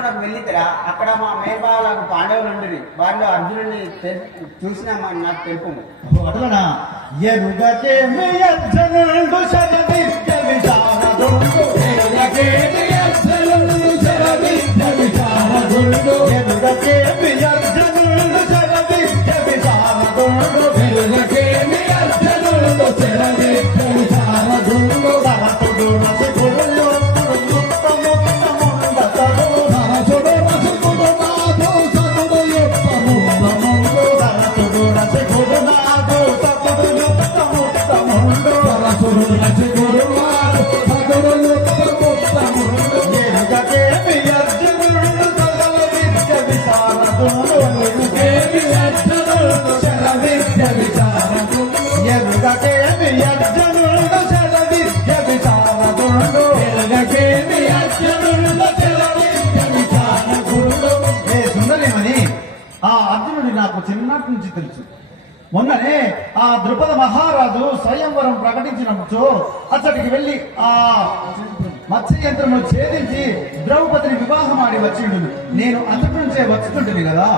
యుద్ధమునకు వెళ్ళితరా అక్కడ మా మేనబాలకు పాండవులు ఉండేది వాళ్ళు అర్జునుడిని చూసినామని నాకు తెలుపుము. అట్లనా ఎరుగకేమి అర్జునుడు శరవిద్య విశారదుండు ఎరుగకేమి అర్జునుడు శరవిద్య విశారదుండు ఎరుగకేమి అర్జునుడు శరవిద్య విశారదుండు ఎరుగకేమి అర్జునుడు శరవిద్య విశారదుండు భరతుడు రసికుడు ఆ అర్జునుడి నాకు చిన్నటి నుంచి తెలుసు. మొన్ననే ఆ ద్రుపద మహారాజు స్వయంవరం ప్రకటించినప్పుడు అచ్చటికి వెళ్లి ఆ మత్స్య యంత్రము ఛేదించి ద్రౌపదిని వివాహం ఆడి వచ్చిండు. నేను అంతటి నుంచే వచ్చుతుంటుంది కదా.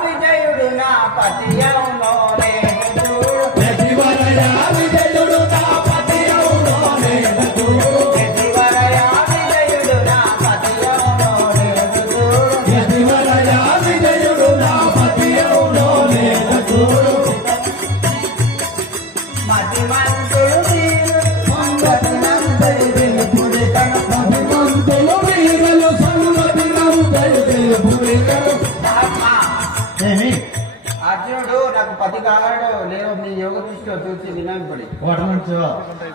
విజయుడు నా పతియౌనో అర్జునుడు నాకు పతి కాగలడు లేదు నీ యోగ దృష్టిలో చూసి వినాంపడి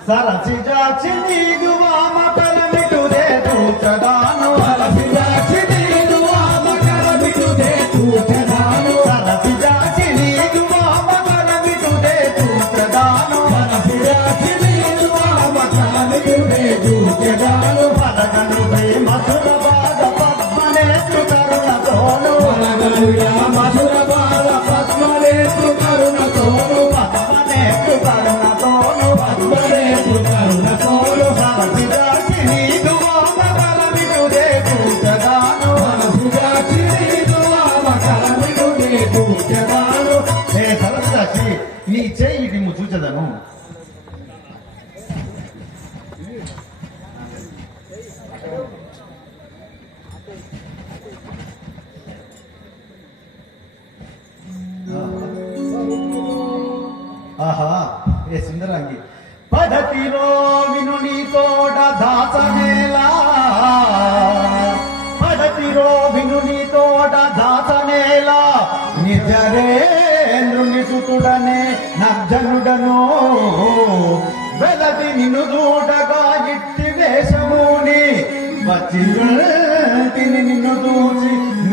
సరసిజాచి నీదు వామ పరమిటుదే తూచదాను సరసిజాచి నీదు వామ పరమిటుదే తూచదాను సరసిజాచి నీదు వామ పరమిటుదే తూచదాను సరసిజాచి నీదు వామ పరమిటుదే తూచదాను పదగను మధుర బాధ పద్మనేత్రు కరుణ తోను పదగను మధుర బాధ పద్మనేత్రు కరుణ తోను పద్మనేత్రు కరుణ తోను పద్మనేత్రు కరుణ తోను సరసిజాచి నీదు వామ పరమిటుదే తూచదాను సరసిజాచి నీదు వామ పరమిటుదే తూచదాను. హే సరసిజాచి నీ చేయి నిన్ను చూచదను. ఆహా ఏ సుందరాంగి పడతిలో విను నీ తోట దాచనేలా పడతిలో విను నీ తోట దాచనేలా నిజరేంద్రుని సుతుడనే నర్జనుడను వెలది నిన్ను చూడగా ఇట్టి వేషముని వచ్చి నిన్ను చూసి